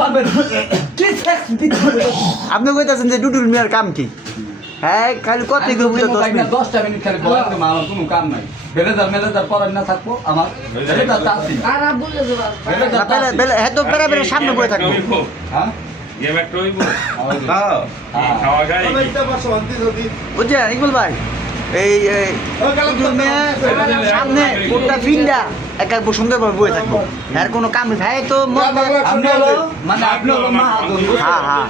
পারবেন আপনি কইতাছেন যে ডুডুল মিয়ার কাম কি হ্যাঁ খালি কত করে বুঝা 10 মিনিট 10টা মিনিট খালি বয়ান করে আমার কোনো কাম নাই বেলেদার পরান না থাকবো আমার বেলেদার তাসি আর বললে যে না বেলে বেলে হ্যাঁ তো বেলে সামনে বসে থাকবো হ্যাঁ গেম একটা হইব হ্যাঁ খাওয়া গাই বুঝছেন ইকবাল ভাই এই ডুডুল মিয়া সামনে কোটটা ফিন্ডা একা সুন্দরভাবে বসে থাকবো আর কোনো কাম ভাই তো আপনি হলো মানে আপনি হলো মাহাজন হ্যাঁ হ্যাঁ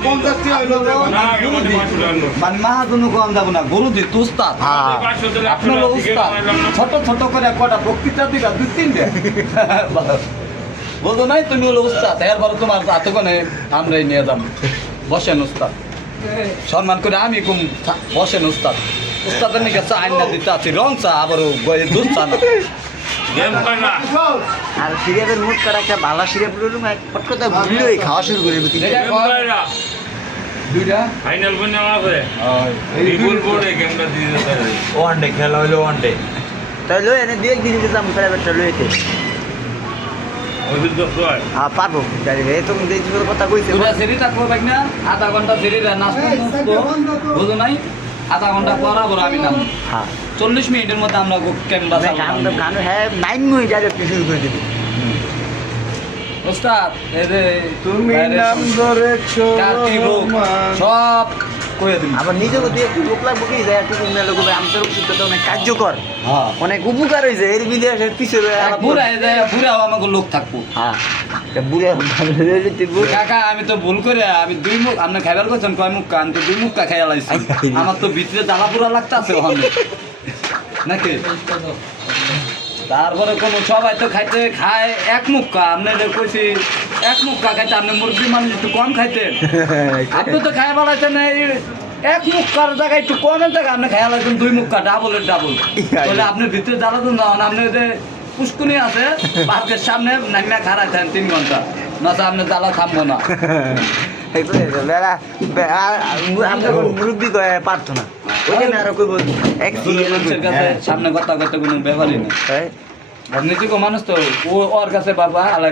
মানে মাহাজন কম যাবো না গুরু দি তুস্তাদ হ্যাঁ আপনি হলো উস্তাদ ছোট ছোট করে কটা বক্তৃতা দিবা 2-3টে বলতো নাই তুমি হলো উস্তাদ এরপরে তোমার এতক্ষণে আমরাই নিয়ে যাবো বসেন উস্তাদ সম্মান করে আমি কম বসেন উস্তাদ উস্তাদের নিকে চা আইনা দিতে আছি রং চা আবারও দুধ চা না গেম কর না আর সিরিয়াপের মুখ কার একটা ভালো সিরিয়াপ লইলুম এক পট কথা ভুললেই খাওয়া শুরু করে দিই গেম কর না দুইটা ফাইনাল বনে আছে রিবুল বোর্ডে গেমটা দিয়ে দিতে হবে ওয়ান ডে খেলা হইলো ওয়ান ডে তাই লই এনে দিয়ে দিন দিতাম প্রাইভেটটা লইতে ওই তো হয় হ্যাঁ পারবো জানি রে তুমি যে ছোট কথা কইছে দুটা সিঁড়ি থাকবো ভাই না আধা ঘন্টা সিঁড়ি নাচতো বুঝো নাই আধা ঘন্টা পরাবর আমি নাম হ্যাঁ 40 মিনিটের মধ্যে আমরা ক্যামেরা গান তো গান হ্যাঁ 9 মিনিট ডাইরেক্ট শুরু করে দিবি ওস্তাদ এই যে তুমি বাইরে নাম ধরেছো কার্তিক লোক সব কয়ে দিন আবার নিজেকে দিয়ে একটু লোক লাগবো কি যায় একটু তুমি লোক আমাদের তো অনেক কার্যকর হ্যাঁ অনেক উপকার হয়েছে এর বিদেশ এর পিছনে বুড়া বুড়াও আমাকে লোক থাকবো হ্যাঁ বুড়ে কাকা আমি তো ভুল করে আমি 2 মুখ আপনি খাইবার করছেন কয় মুখ আমি তো 2 মুখ খাইয়া লাইছি আমার তো ভিতরে জ্বালা পুরা লাগতাছে ওখানে নাকি তারপরে কোন সবাই তো খাইতে খায় এক মুক্কা আপনি যে কইছি এক মুক্কা খাইতে আপনি মুরগি মানুষ একটু কম খাইতেন আপনি তো খাই বাড়াইছেন এই এক মুক্কার জায়গায় একটু কমের জায়গায় আপনি খাইয়া লাইছেন 2 মুক্কা ডাবলের ডাবল তাহলে আপনি ভিতরে জ্বালা তো না আপনি যে পুষ্কুনি আছে পার্কের সামনে নামিয়া খারাইছেন 3 ঘন্টা না তো আপনি জ্বালা থামবো না মুরব্বী পারতো না ওই জন্য আরো কইব মানুষের কাছে সামনে কথা কথা কোনো ব্যাপারই নেই রাজনীতিক মানুষ তো ওর কাছে বাবা আলাদা